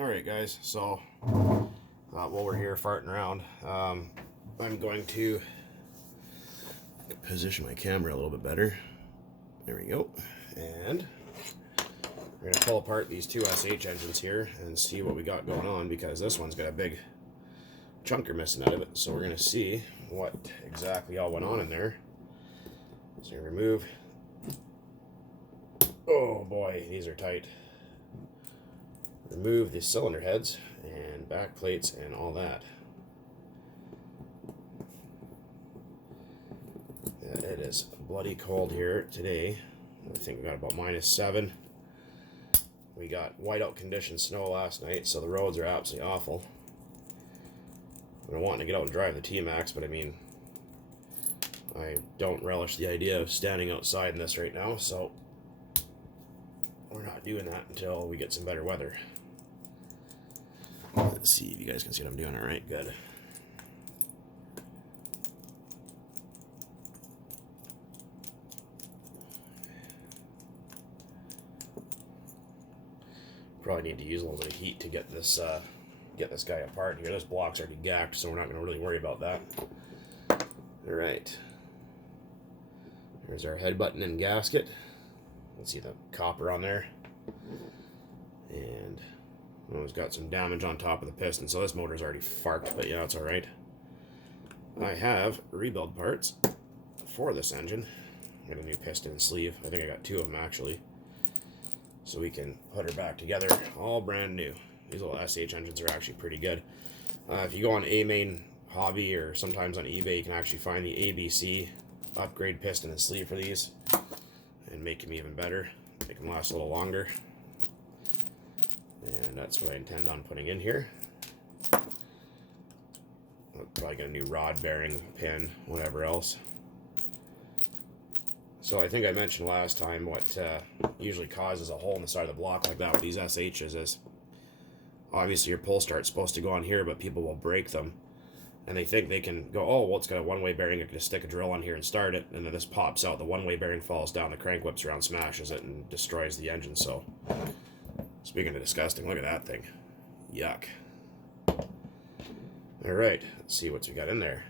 Alright guys, so while we're here farting around, I'm going to position my camera a little bit better. There we go. And we're going to pull apart these two SH engines here and see what we got going on, because this one's got a big chunker missing out of it. So we're going to see what exactly all went on in there. So remove. Oh boy, these are tight. Remove the cylinder heads and back plates and all that. Yeah, it is bloody cold here today. I think we got about -7. We got whiteout condition snow last night, so the roads are absolutely awful. I'm wanting to get out and drive the T-Max, but I mean, I don't relish the idea of standing outside in this right now, so we're not doing that until we get some better weather. Let's see if you guys can see what I'm doing. All right, good. Probably need to use a little bit of heat to get this guy apart here. This block's already gacked, so we're not going to really worry about that. All right. There's our head button and gasket. Let's see the copper on there. And it's got some damage on top of the piston, so this motor's already farked, but yeah, it's all right. I have rebuild parts for this engine. I got a new piston and sleeve. I think I got 2 of them actually. So we can put her back together, all brand new. These little SH engines are actually pretty good. If you go on A-Main Hobby or sometimes on eBay, you can actually find the ABC upgrade piston and sleeve for these and make them even better. Make them last a little longer. And that's what I intend on putting in here. I'll probably get a new rod bearing, pin, whatever else. So I think I mentioned last time what usually causes a hole in the side of the block like that with these SHs is obviously your pull start's supposed to go on here, but people will break them. And they think they can go, oh, well, it's got a one-way bearing, I can just stick a drill on here and start it, and then this pops out, the one-way bearing falls down, the crank whips around, smashes it, and destroys the engine. So speaking of disgusting, look at that thing. Yuck. Alright, let's see what we got in there.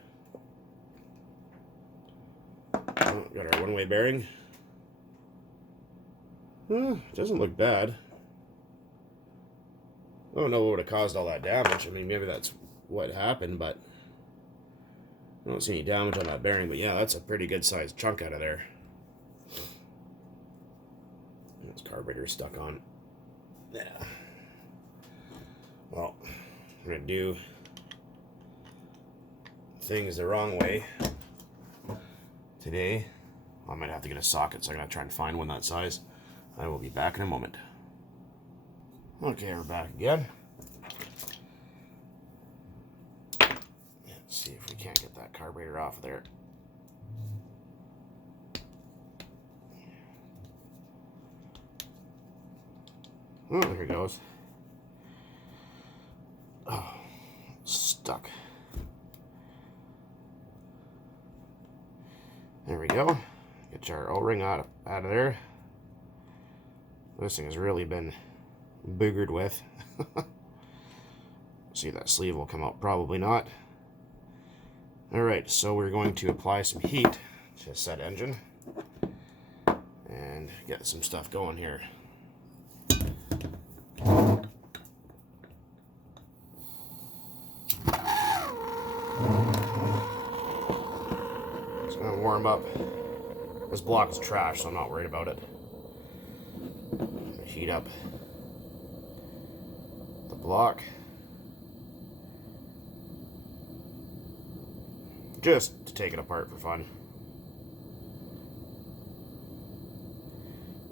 Oh, got our one-way bearing. Doesn't look bad. I don't know what would have caused all that damage. I mean, maybe that's what happened, but I don't see any damage on that bearing. But yeah, that's a pretty good sized chunk out of there. This carburetor is stuck on. Yeah. Well, I'm going to do things the wrong way today. I might have to get a socket, so I'm going to try and find one that size. I will be back in a moment. Okay, we're back again. Let's see if we can't get that carburetor off of there. Oh, there it goes. Oh, stuck. There we go. Get our O-ring out of there. This thing has really been boogered with. See if that sleeve will come out. Probably not. Alright, so we're going to apply some heat to said engine and get some stuff going here. It's going to warm up. This block is trash, so I'm not worried about it. Heat up the block. Just to take it apart for fun.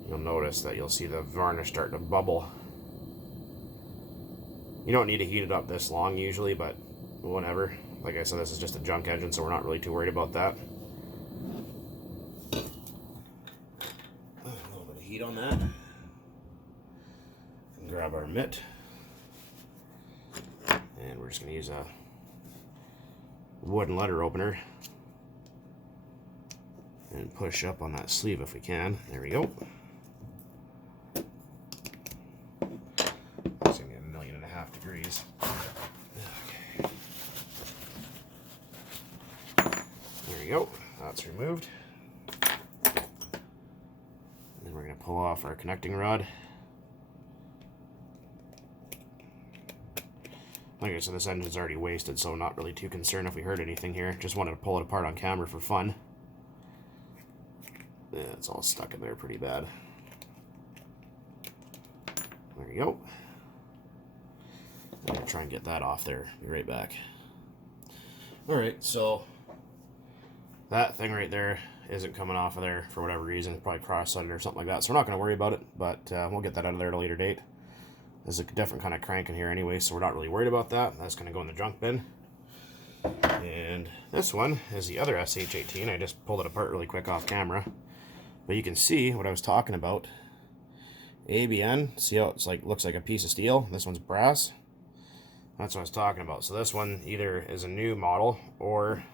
You'll notice that you'll see the varnish start to bubble. You don't need to heat it up this long usually, but whatever. Like I said, this is just a junk engine, so we're not really too worried about that. A little bit of heat on that. And grab our mitt. And we're just going to use a wooden letter opener and push up on that sleeve if we can. There we go. It's gonna be degrees. Okay. There you go. That's removed. And then we're going to pull off our connecting rod. Like I said, this engine's already wasted, so I'm not really too concerned if we heard anything here. Just wanted to pull it apart on camera for fun. Yeah, it's all stuck in there pretty bad. There you go. I'm going to try and get that off there. Be right back. Alright, so that thing right there isn't coming off of there for whatever reason. Probably cross-threaded or something like that. So we're not going to worry about it, but we'll get that out of there at a later date. There's a different kind of crank in here anyway, so we're not really worried about that. That's going to go in the junk bin. And this one is the other SH18. I just pulled it apart really quick off camera. But you can see what I was talking about. ABN, see how it's like looks like a piece of steel? This one's brass. That's what I was talking about. So this one either is a new model or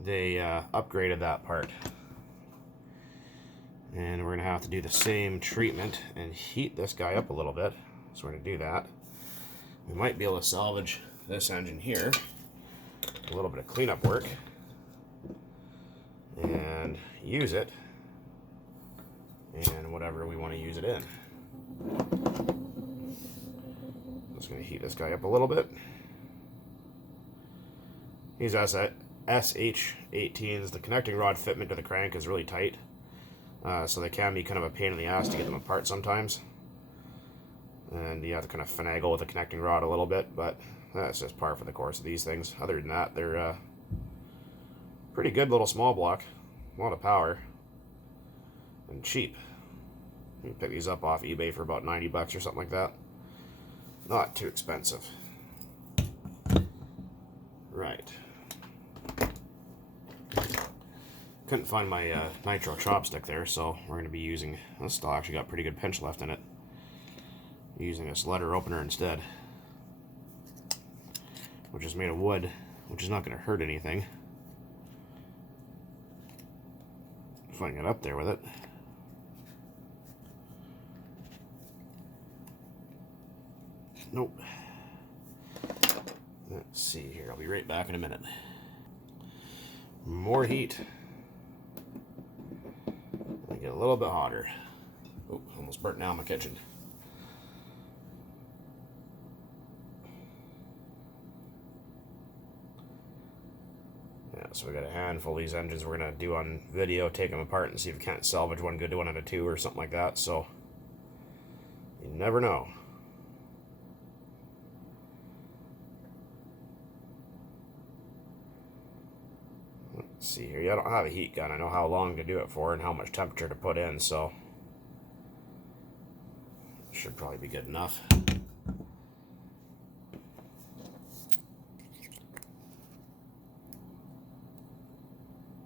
they upgraded that part. And we're going to have to do the same treatment and heat this guy up a little bit. So we're going to do that. We might be able to salvage this engine here. A little bit of cleanup work. And use it in whatever we want to use it in. Just going to heat this guy up a little bit. These SH18s, the connecting rod fitment to the crank is really tight. So they can be kind of a pain in the ass to get them apart sometimes. And you have to kind of finagle with the connecting rod a little bit, but that's just par for the course of these things. Other than that, they're pretty good little small block. A lot of power. And cheap. You can pick these up off eBay for about 90 bucks or something like that. Not too expensive. Right. Couldn't find my nitro chopstick there, so we're going to be using, this still actually got pretty good pinch left in it. Using this letter opener instead, which is made of wood, which is not going to hurt anything. If I can get up there with it. Nope. Let's see here, I'll be right back in a minute. More heat. Get a little bit hotter. Oh, almost burnt down my kitchen. Yeah, so we got a handful of these engines we're gonna do on video, take them apart and see if we can't salvage one good one out of two or something like that. So you never know. Let's see here. Yeah, I don't have a heat gun. I know how long to do it for and how much temperature to put in, so should probably be good enough.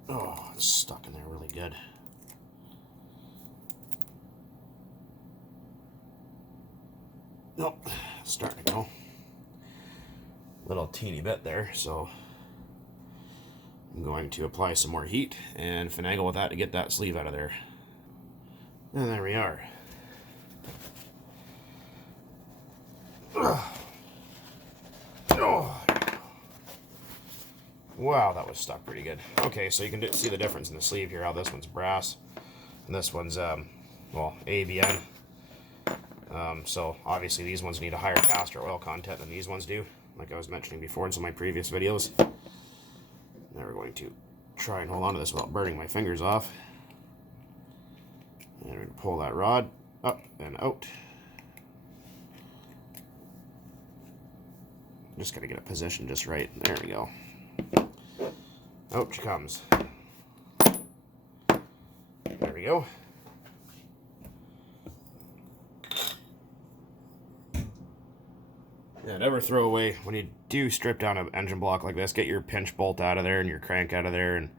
Oh, it's stuck in there really good. Nope, it's starting to go. Little teeny bit there, so I'm going to apply some more heat and finagle with that to get that sleeve out of there. And there we are. Oh. Wow, that was stuck pretty good. Okay, so you can see the difference in the sleeve here, how this one's brass and this one's, well, ABN. So obviously these ones need a higher castor oil content than these ones do, like I was mentioning before in some of my previous videos. Now we're going to try and hold on to this without burning my fingers off. And we're going to pull that rod up and out. Just got to get it positioned just right. There we go. Out she comes. There we go. Yeah, never throw away, when you do strip down an engine block like this, get your pinch bolt out of there and your crank out of there and,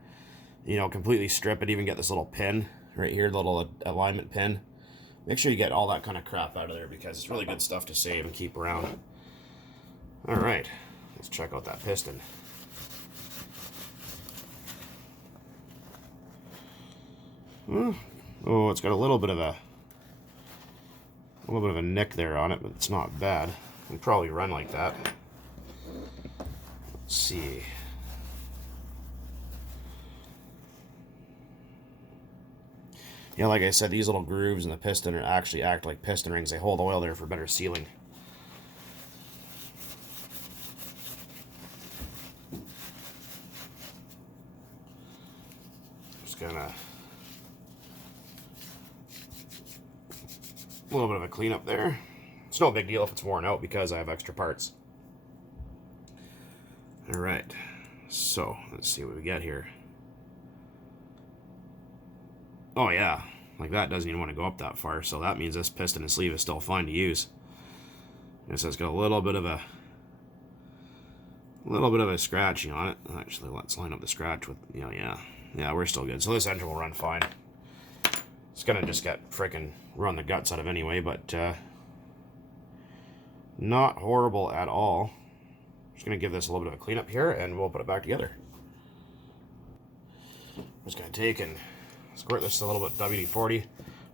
you know, completely strip it. Even get this little pin right here, the little alignment pin. Make sure you get all that kind of crap out of there because it's really good stuff to save and keep around. Alright, let's check out that piston. Oh, it's got a little bit of a nick there on it, but it's not bad. and probably run like that. Let's see. Yeah, like I said, these little grooves in the piston actually act like piston rings. They hold oil there for better sealing. Just gonna a little bit of a cleanup there. It's no big deal if it's worn out because I have extra parts. All right, so let's see what we get here. Oh yeah, like that doesn't even want to go up that far, so that means this piston and sleeve is still fine to use. And so it's got a little bit of a scratching on it. Actually, let's line up the scratch with, yeah, we're still good. So this engine will run fine. It's gonna just get freaking run the guts out of anyway, but not horrible at all. Just gonna give this a little bit of a cleanup here, and we'll put it back together. I'm just gonna take and squirt this a little bit WD-40.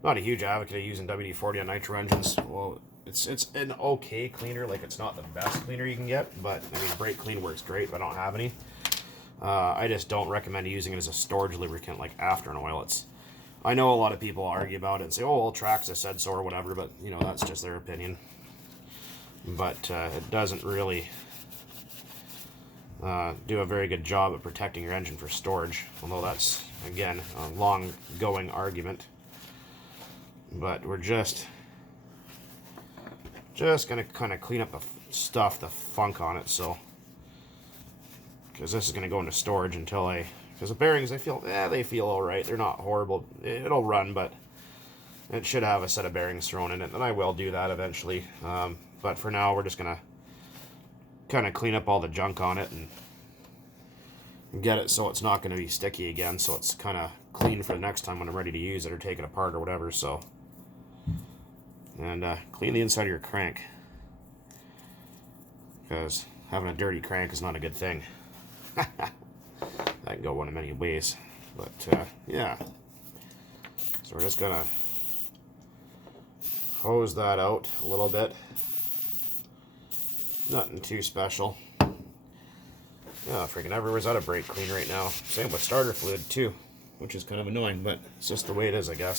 Not a huge advocate of using WD-40 on nitro engines. Well, it's an okay cleaner. Like, it's not the best cleaner you can get, but I mean, brake clean works great, but I don't have any. I just don't recommend using it as a storage lubricant, like after an oil. I know a lot of people argue about it and say, oh, well, Traxxas said so or whatever, but that's just their opinion. But it doesn't really do a very good job of protecting your engine for storage, although that's, again, a long-going argument. But we're just going to kind of clean up the stuff, the funk on it, so, because this is going to go into storage until because the bearings, they feel all right. They're not horrible. It'll run, but it should have a set of bearings thrown in it, and I will do that eventually. But for now, we're just going to kind of clean up all the junk on it and get it so it's not going to be sticky again, so it's kind of clean for the next time when I'm ready to use it or take it apart or whatever. So, and clean the inside of your crank, because having a dirty crank is not a good thing. That can go one of many ways, but yeah. So we're just gonna hose that out a little bit. Nothing too special. Yeah, freaking everywhere's out of brake clean right now. Same with starter fluid too, which is kind of annoying, but it's just the way it is, I guess.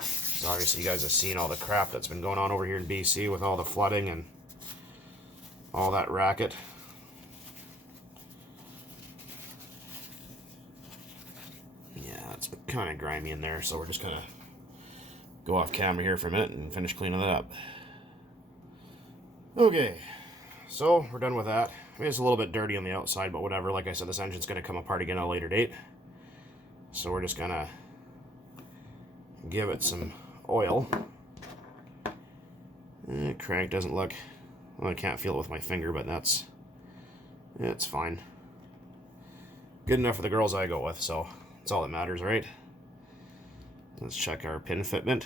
So obviously you guys have seen all the crap that's been going on over here in BC with all the flooding and all that racket. Yeah, it's kind of grimy in there, so we're just gonna go off camera here for a minute and finish cleaning that up. Okay, so we're done with that. I mean, it's a little bit dirty on the outside, but whatever. Like I said, this engine's going to come apart again at a later date. So we're just going to give it some oil. Crank doesn't look... Well, I can't feel it with my finger, but it's fine. Good enough for the girls I go with, so that's all that matters, right? Let's check our pin fitment.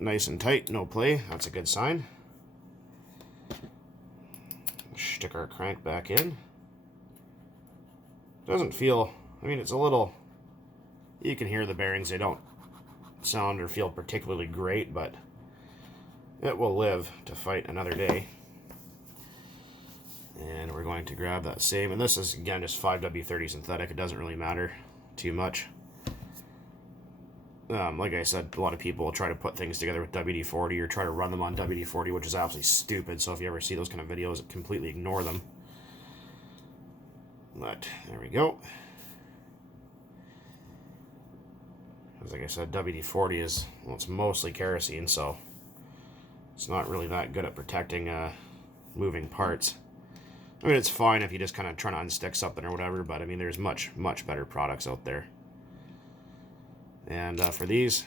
Nice and tight, no play. That's a good sign. Stick our crank back in. Doesn't feel, I mean, it's a little, you can hear the bearings. They don't sound or feel particularly great, but it will live to fight another day. And we're going to grab that same, and this is, again, just 5W30 synthetic. It doesn't really matter too much. Like I said, a lot of people will try to put things together with WD-40 or try to run them on WD-40, which is absolutely stupid. So if you ever see those kind of videos, completely ignore them. But there we go. As like I said, WD-40 is, well, it's mostly kerosene, so it's not really that good at protecting moving parts. I mean, it's fine if you just kind of try to unstick something or whatever, but I mean, there's much better products out there. And for these,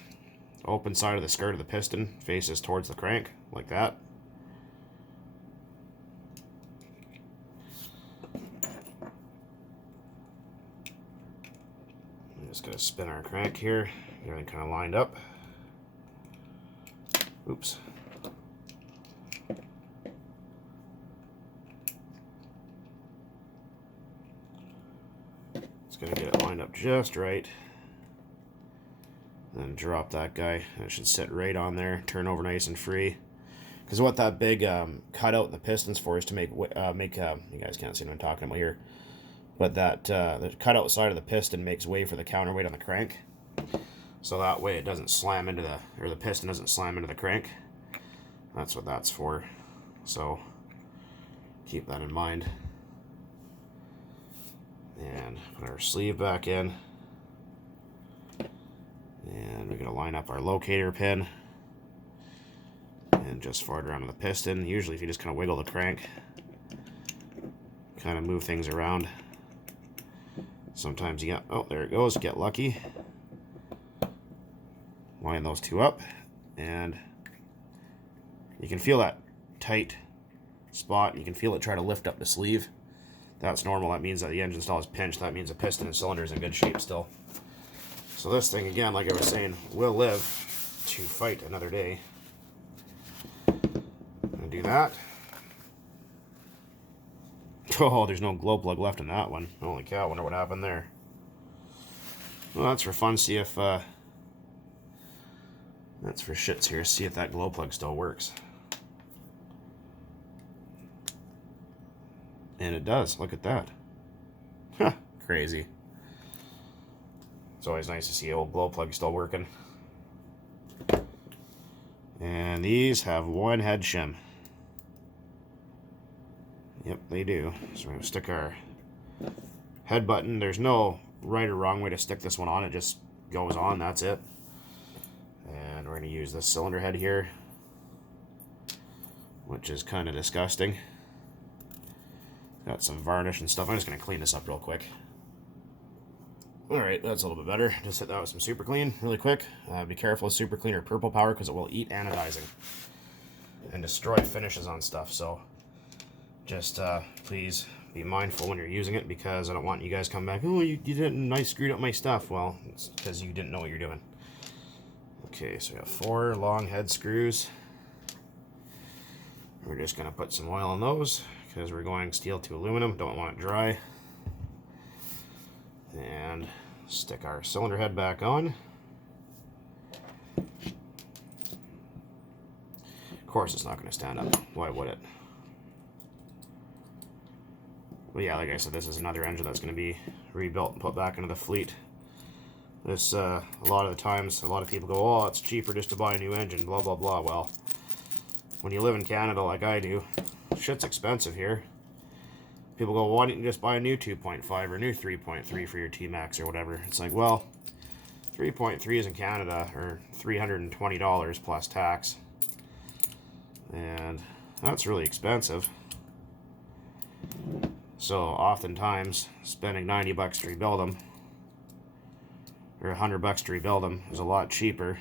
open side of the skirt of the piston faces towards the crank, like that. I'm just going to spin our crank here, get everything kind of lined up. Oops. Just going to get it lined up just right. Then drop that guy, and it should sit right on there, turn over nice and free. Because what that big cutout in the pistons for is to make you guys can't see what I'm talking about here, but that the cutout side of the piston makes way for the counterweight on the crank, so that way it doesn't slam into the piston doesn't slam into the crank. That's what that's for. So keep that in mind. And put our sleeve back in, and we're going to line up our locator pin and just fart around to the piston. Usually if you just kind of wiggle the crank, kind of move things around, sometimes you get, oh, there it goes, get lucky. Line those two up, and you can feel that tight spot. You can feel it try to lift up the sleeve. That's normal. That means that the engine stall is pinched. That means the piston and cylinder is in good shape still. So this thing, again, like I was saying, will live to fight another day. Do that. Oh, there's no glow plug left in that one. Holy cow, I wonder what happened there. Well, that's for fun. See if that's for shits here. See if that glow plug still works. And it does. Look at that. Huh, crazy. It's always nice to see old glow plug still working. And these have one head shim. Yep, they do. So we're going to stick our head button. There's no right or wrong way to stick this one on. It just goes on. That's it. And we're going to use this cylinder head here, which is kind of disgusting. Got some varnish and stuff. I'm just going to clean this up real quick. Alright, that's a little bit better. Just hit that with some super clean really quick. Be careful with super clean or purple power because it will eat anodizing and destroy finishes on stuff. So just please be mindful when you're using it, because I don't want you guys come back, oh, you didn't, I screwed up my stuff. Well, it's because you didn't know what you're doing. Okay, so we got 4 long head screws. We're just going to put some oil on those because we're going steel to aluminum. Don't want it dry. And stick our cylinder head back on. Of course it's not going to stand up. Why would it? But yeah, like I said, this is another engine that's going to be rebuilt and put back into the fleet. This, a lot of the times, a lot of people go, oh, it's cheaper just to buy a new engine, blah, blah, blah. Well, when you live in Canada like I do, shit's expensive here. People go, why didn't you just buy a new 2.5 or new 3.3 for your T-Max or whatever? It's like, well, 3.3s in Canada are $320 plus tax. And that's really expensive. So oftentimes, spending 90 bucks to rebuild them, or 100 bucks to rebuild them, is a lot cheaper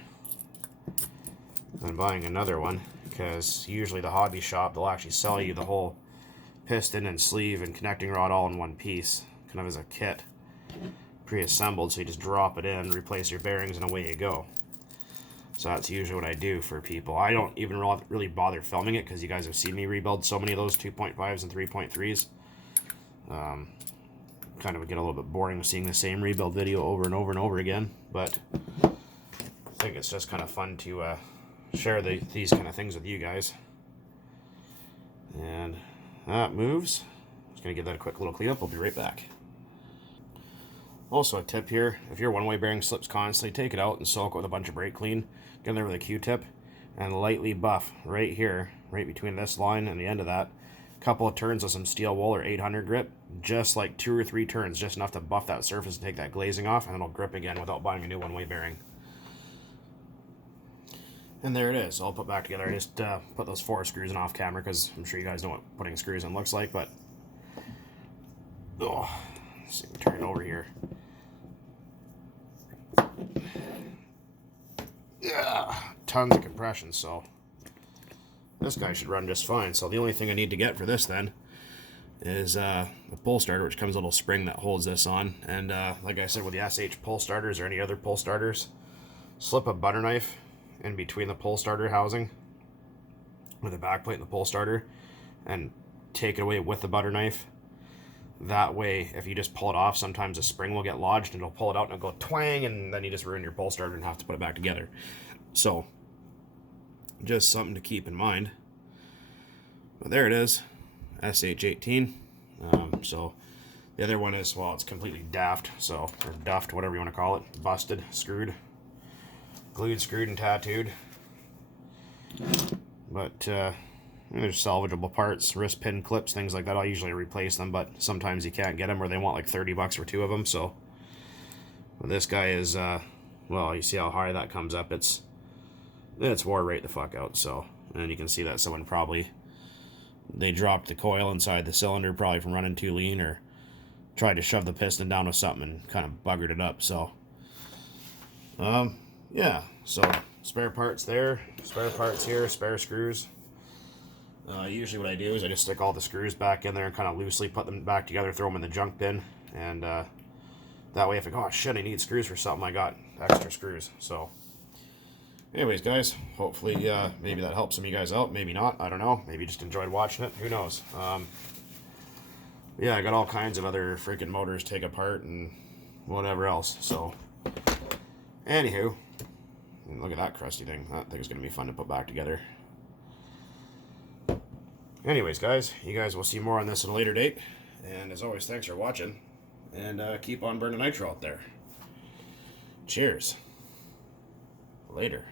than buying another one, because usually the hobby shop, they'll actually sell you the whole piston and sleeve and connecting rod all in one piece, kind of as a kit, pre-assembled, so you just drop it in, replace your bearings, and away you go. So that's usually what I do for people. I don't even really bother filming it, because you guys have seen me rebuild so many of those 2.5s and 3.3s. Kind of get a little bit boring seeing the same rebuild video over and over and over again, but I think it's just kind of fun to share these kind of things with you guys. And that moves. Just going to give that a quick little cleanup. We'll be right back. Also a tip here, if your one-way bearing slips constantly, take it out and soak it with a bunch of brake clean. Get in there with a Q-tip and lightly buff right here, right between this line and the end of that. Couple of turns of some steel wool or 800 grip, just like 2 or 3 turns, just enough to buff that surface and take that glazing off, and then it'll grip again without buying a new one-way bearing. And there it is, all put back together. I just put those 4 screws in off camera because I'm sure you guys know what putting screws in looks like, but oh, let's see, turn it over here. Yeah, tons of compression, so this guy should run just fine. So the only thing I need to get for this then is a pull starter, which comes with a little spring that holds this on. And like I said, with the SH pull starters or any other pull starters, slip a butter knife in between the pull starter housing with the back plate and the pull starter and take it away with the butter knife. That way, if you just pull it off, sometimes the spring will get lodged and it'll pull it out and it'll go twang, and then you just ruin your pull starter and have to put it back together. So just something to keep in mind. But there it is, SH18. So the other one is, well, it's completely daft, so, or duffed, whatever you want to call it, busted, screwed, glued, screwed, and tattooed. But there's salvageable parts, wrist pin clips, things like that. I'll usually replace them, but sometimes you can't get them, or they want like 30 bucks for 2 of them. So this guy is, well, you see how high that comes up. It's wore right the fuck out. So, and you can see that someone probably, they dropped the coil inside the cylinder, probably from running too lean, or tried to shove the piston down with something and kind of buggered it up. So yeah, so spare parts there, spare parts here, spare screws. Usually what I do is I just stick all the screws back in there and kind of loosely put them back together, throw them in the junk bin, and that way if I go, oh shit, I need screws for something, I got extra screws. So anyways, guys, hopefully maybe that helps some of you guys out, maybe not, I don't know, maybe you just enjoyed watching it, who knows. Yeah, I got all kinds of other freaking motors to take apart and whatever else. So anywho, look at that crusty thing. That thing's gonna be fun to put back together. Anyways, guys, you guys will see more on this at a later date. And as always, thanks for watching. And keep on burning nitro out there. Cheers. Later.